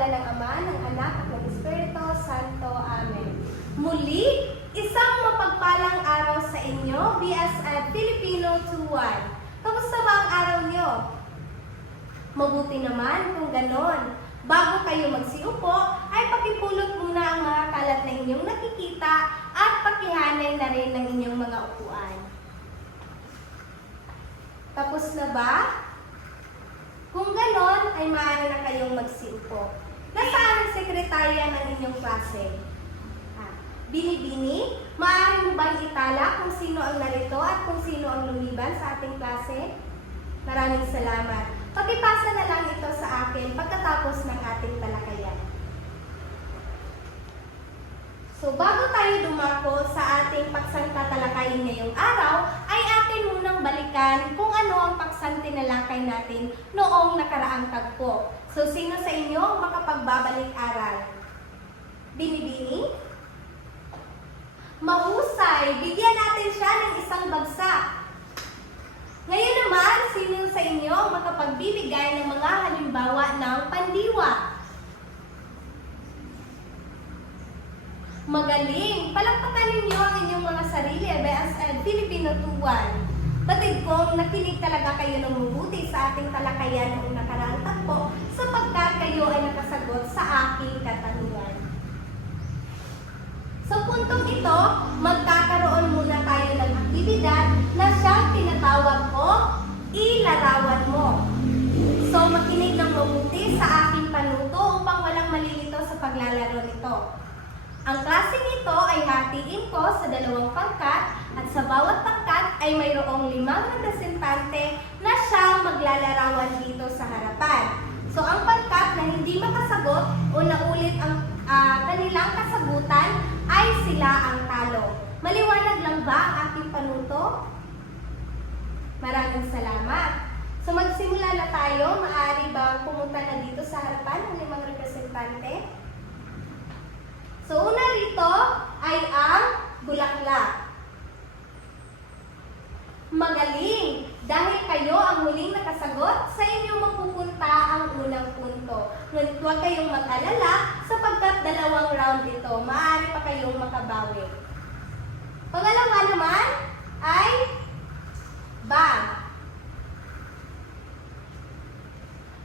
ngalan ng Ama, ng Anak, at ng Espiritu Santo. Amen. Muli, isang mapagpalang araw sa inyo, BSF Filipino 2-1. Kamusta ba ang araw nyo? Mabuti naman kung ganon. Bago kayo magsiupo, ay pakipulot muna ang mga kalat na inyong nakikita at pakihanay na rin ng inyong mga upuan. Tapos na ba? Kung ganon, ay maaari na kayong magsiupo. Nasaan ang sekretarya ng inyong klase? Bini-bini, maaari mo bang itala kung sino ang narito at kung sino ang lumiban sa ating klase? Maraming salamat. Pakipasa na lang ito sa akin pagkatapos ng ating talakayan. So, bago tayo dumako sa ating paksang tatalakayin ngayong araw, ay atin munang balikan kung ano ang paksang tinalakay natin noong nakaraang tagpo. So, sino sa inyo ang makapagbabalik-aral? Bini-bini? Mahusay! Bigyan natin siya ng isang bagsak. Ngayon naman, sino sa inyo ang makapagbibigay ng mga halimbawa ng pandiwa? Magaling! Palakpakan ninyo ang inyong mga sarili, BSF Filipino 2-1. Batid kong nakinig talaga kayo ng mabuti sa ating talakayan noong nakaraang takbo sapagkat kayo ay nakasagot sa aking katanungan. Sa puntong ito, magkakaroon muna tayo ng aktibidad na siyang tinatawag ko, ilarawan mo. So, makinig ng mabuti sa aking panuto upang walang malilito sa paglalaro nito. Ang klaseng ito ay hatiin ko sa 2 pangkat at sa bawat pangkat ay mayroong 5 representante na siyang maglalarawan dito sa harapan. So, ang pangkat na hindi makasagot o naulit ang kanilang kasagutan ay sila ang talo. Maliwanag lang ba ang aking panuto? Maraming salamat. So, magsimula na tayo. Maaari ba pumunta na dito sa harapan ng 5 representante? So, una rito ay ang bulaklak. Magaling! Dahil kayo ang huling nakasagot, sa inyo mapupunta ang unang punto. Ngunit huwag kayong mag-alala sapagkat 2 round ito. Maaari pa kayong makabawi. Pangalawa naman ay bag.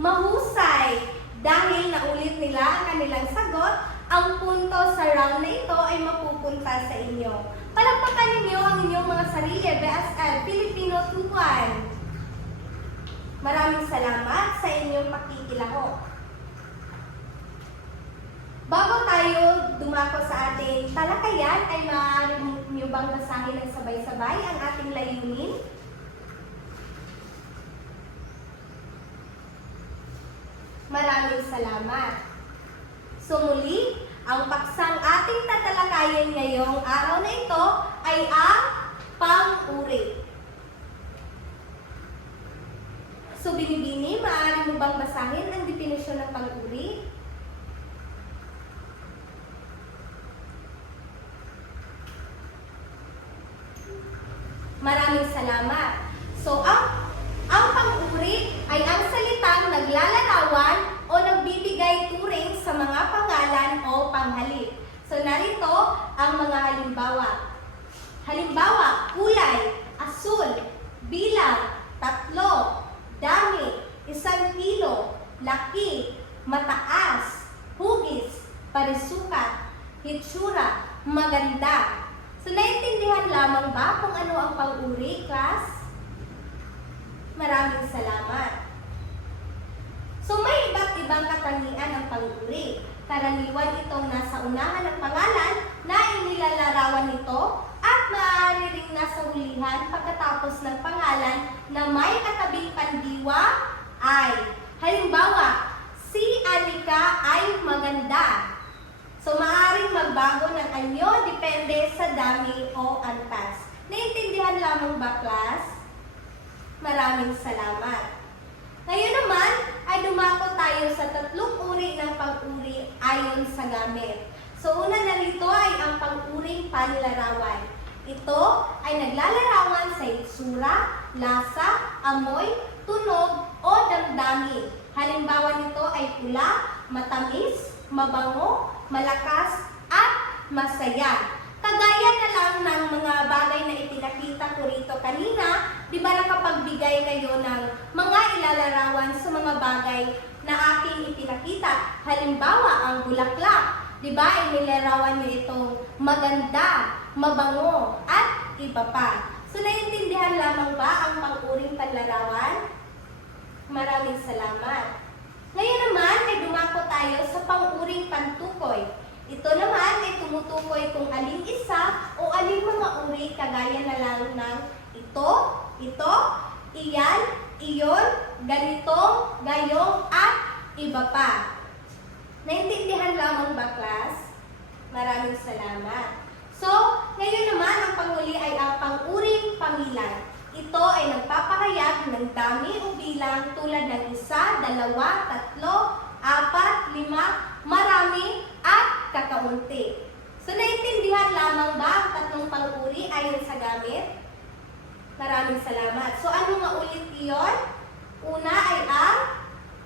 Mahusay! Dahil naulit nila ang kanilang sagot, ang punto sa round na ito ay mapupunta sa inyo. Palakpakan ninyo ang inyong mga sarili, BSF Filipino 2-1. Maraming salamat sa inyong pakikilahok. Bago tayo dumako sa ating talakayan, ay maaari niyo bang basahin ng sabay-sabay ang ating layunin? Maraming salamat. So muli, ang paksang ating tatalakayin ngayong araw na ito ay ang pang-uri. So bini-bini, maaari mo bang basahin ang definisyon ng pang-uri? Maraming salamat. So ang pang-uri ay ang salitang naglalarawan o nagbibigay turing sa mga pangalan o panghalip. So, narito ang mga halimbawa. Halimbawa, kulay, asul, bilang, 3, dami, 1 kilo, laki, mataas, hugis, parisukat, hitsura, maganda. So, naiintindihan lamang ba kung ano ang pang-uri, class? Maraming salamat. So, may iba't ibang katangian ang pang-uri. Karaniwan itong nasa unahan ng pangalan na inilalarawan nito at maaari ring nasa hulihan pagkatapos ng pangalan na may katabing pandiwa ay. Halimbawa, si Anika ay maganda. So, maaaring magbago ng anyo depende sa dami o antas. Naiintindihan lamang ba, class? Maraming salamat. Ngayon naman ay dumako tayo sa 3 uri ng pang-uri ayon sa gamit. So una na rito ay ang pang-uring panlarawan. Ito ay naglalarawan sa itsura, lasa, amoy, tunog o damdamin. Halimbawa nito ay pula, matamis, mabango, malakas, at masaya. Kagaya na lang ng mga bagay na ipinakita ko rito kanina, di ba nakapagbigay kayo ng mga ilalarawan sa mga bagay na aking ipinakita. Halimbawa, ang bulaklak. Di ba, inilarawan niyo itong maganda, mabango, at iba pa. So, naiintindihan lamang ba ang pang-uring panlarawan? Maraming salamat. Ngayon naman ay dumako tayo sa pang-uring pantukoy. Ito naman ay tumutukoy kung alin isa o alin mga uri kagaya na lang ng ito, iyan, iyon, ganitong, gayong, at iba pa. Naintindihan lamang ba, class? Maraming salamat. So, ngayon naman ang panghuli ay ang pang-uring pamilan. Ito ay nagpapahayag ng dami o bilang tulad ng 1, 2, 3, 4, 5, marami, at kakaunti. So, naintindihan lamang ba ang tatlong pang-uri ayon sa gamit? Maraming salamat. So, ano nga ulit iyon? Una ay ang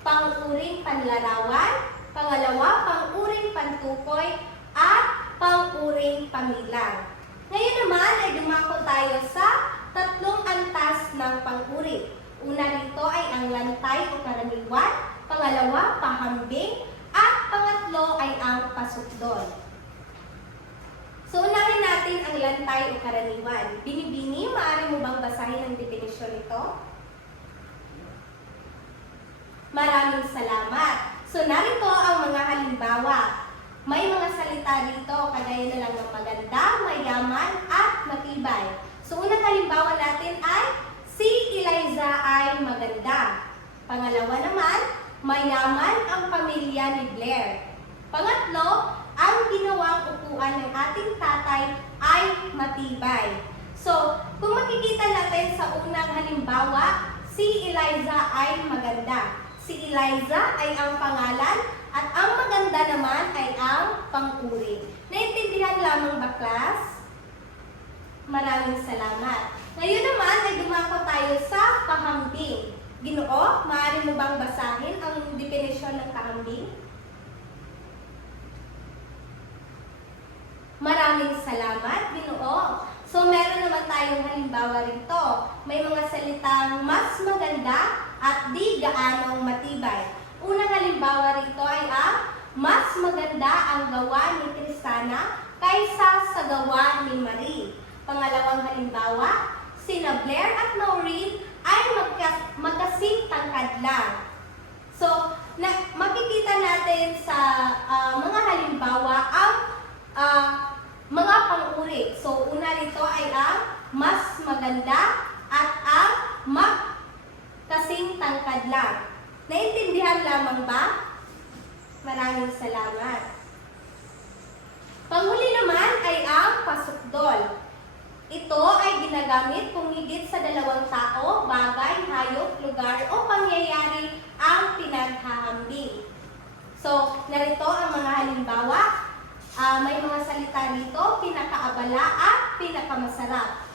pang-uring panlarawan, pangalawa, pang-uring pantukoy, at pang-uring pamilang. Ngayon naman ay dumako tayo sa tatlong antas ng pang-uri. Una rito ay ang lantay o karaniwan, pangalawa, pahambing, at pangatlo ay ang pasukdol. So, unahin natin ang lantay o karaniwan. Binibini, maaari mo bang basahin ang definisyon nito? Maraming salamat. So, narito ang mga halimbawa. May mga salita dito, kagaya na lang ng maganda, mayaman, at matibay. So, unang halimbawa natin ay, si Eliza ay maganda. Pangalawa naman, mayaman ang pamilya ni Blair. Pangatlo, ang ginawang upuan ng ating tatay ay matibay. So, kung makikita natin sa unang halimbawa, si Eliza ay maganda. Si Eliza ay ang pangalan at ang maganda naman ay ang pang-uri. Naintindihan lamang ba, class? Maraming salamat. Ngayon naman ay dumako tayo sa kahambing. Ginoo, maaari mo bang basahin ang definisyon ng kahambing? Maraming salamat, Ginoo. So, meron naman tayong halimbawa rito. May mga salitang mas maganda at di gaanong matibay. Unang halimbawa rito ay ang mas maganda ang gawa ni Tristana kaysa sa gawa ni Marie. Pangalawang halimbawa, sina Blair at Noreen ay magkasing tangkad lang. So, makikita natin sa mga halimbawa ang mga pang-uri. So, una rito ay ang mas maganda at ang kasing tangkad lang. Naintindihan lamang ba? Maraming salamat. Panghuli naman ay ang pasukdol. Ito ay ginagamit kung higit sa dalawang tao, bagay, hayop, lugar o pangyayari ang pinaghahambing. So, narito ang mga halimbawa. May mga salita rito, pinakaabala at pinakamasarap.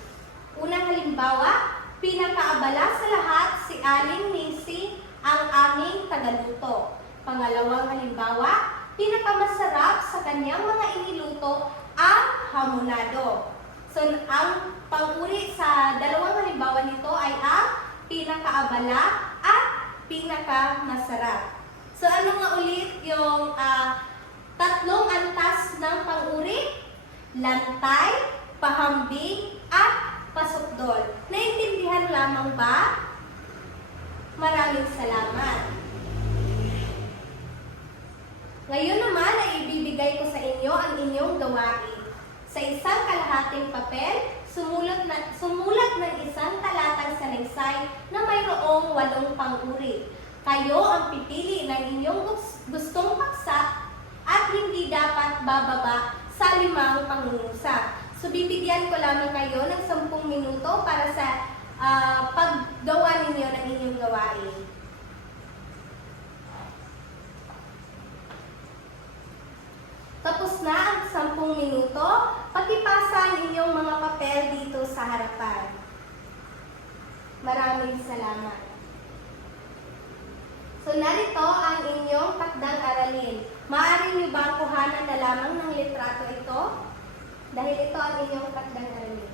Unang halimbawa, pinakaabala sa lahat si Aling Nisi ang aming tagaluto. Pangalawang halimbawa, pinakamasarap sa kanyang mga iniluto ang hamonado. So, ang pang-uri sa dalawang halimbawa nito ay ang pinakaabala at pinakamasarap. So, ano nga ulit yung tatlong antas ng pang-uri? Lantay, pahambing, at pasukdol. Naintindihan lamang ba? Maraming salamat. Ngayon naman ay ibibigay ko sa inyo ang inyong gawain. Sa isang kalahating papel, sumulat ng isang talatang salaysay na mayroong 8 pang-uri. Kayo ang pipili ng inyong gustong paksa at hindi dapat bababa sa 5 pangungusap. So, bibigyan ko lamang kayo ng 10 minuto para sa paggawa ninyo ng inyong gawain. Tapos na ang 10 minuto, pakipasa ang inyong mga papel dito sa harapan. Maraming salamat. So, narito ang inyong takdang aralin. Maaari niyo bang kuhanan na lamang ng litrato ito? Dahil ito ang inyong takdang aralin.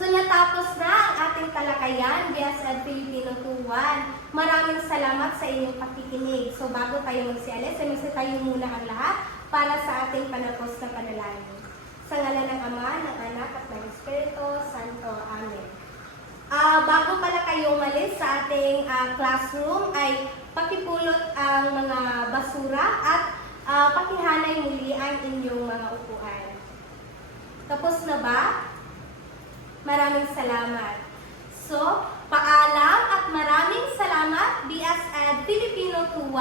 So natapos na ang ating talakayan, BSED Filipino 2-1. Maraming salamat sa inyong pakikinig. So bago tayo magsialis, ay tayo muna ang lahat para sa ating panapos na panalangin. Sa ngalan ng Ama, ng Anak, at ng Espiritu Santo. Amen. Bago pala kayo umalis sa ating classroom, ay pakipulot ang mga basura at pakihanay muli ang inyong mga upuan. Tapos na ba? Maraming salamat. So, paalam at maraming salamat BSED Filipino 2-1.